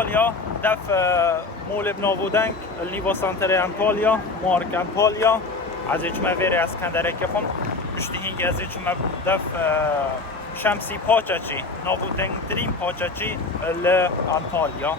Antalya, def مول بنابودنگ النيفو سانتر أنطاليا مارك أنطاليا عزيز ما فيري اسكندرية كفم مشتهين عزيز ما دف شمسي باتشي نابودنگ ترين باتشي لأنطاليا.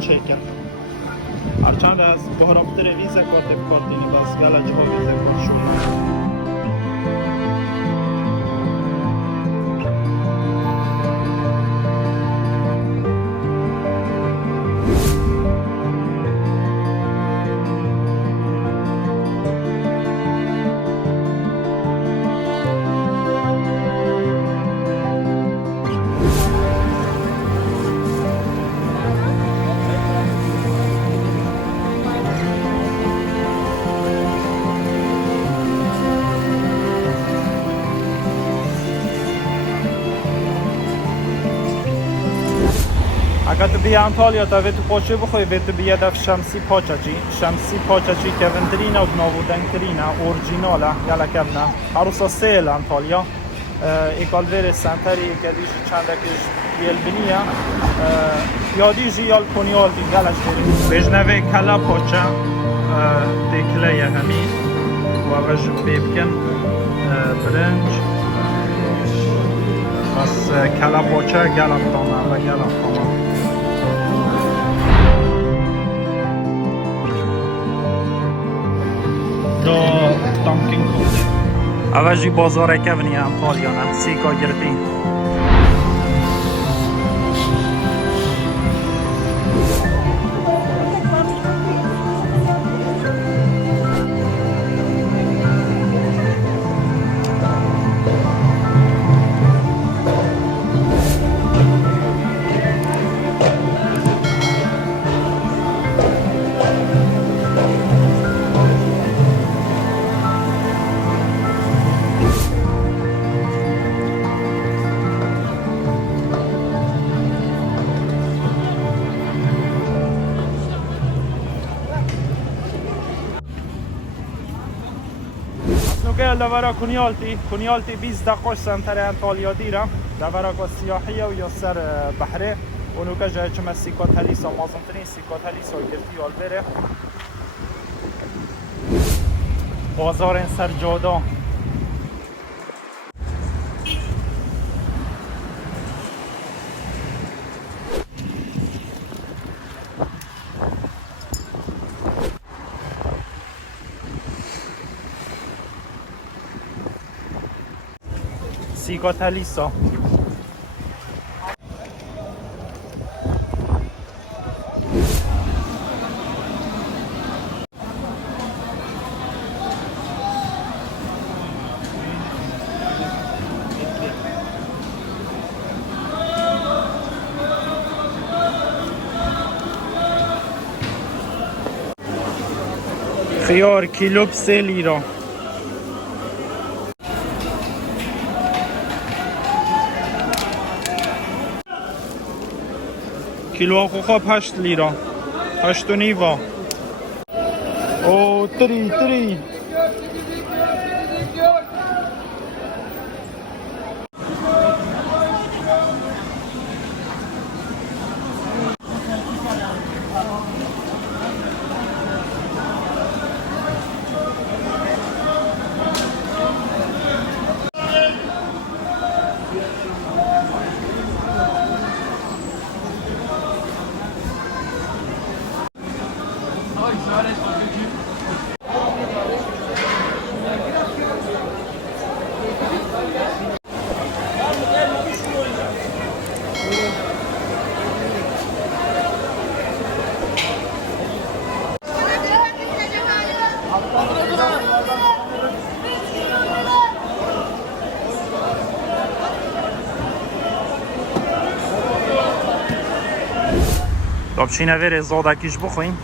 چکن هرچند از بهرافتر ویزه کارت بکارتینی باز گلج ها ویزه کارت شد اگر تو بی انطالیا تا ویتو پاچه بخوای ویتو بی دف شمسی پاچچی که وندرینا و نابودنگ ترینا اورجیناله یالا کبنا عروسا سیل انطالیا ایکال ویر سنتری که دیش چندکش بیل بنیه یادیجی یال کنیال دی یالش داری بجنوه کلا پاچه دیکلیه همی و وجه بیبکن برنج بس کلا پاچه گلم دانم و گلم دانم دو تانکینگ کنید اوجی بازار کونی انطالیا نه سیکا گرتین لورا کنیالتی 20 دقیقه سنتر انطالیا دیرم لورا که سیاحیه و یا سر بحره اونو که جای چمه سیکاتلیسا مازنترین سیکاتلیسا گرتی آلبره بازار این سر جادا سیکاتلیسا خيار كيلو ب3 ليرة كيلو خوخاب 8 ليرة 8 ونيفا او تري تا بچینه ویره زادکیش بخویم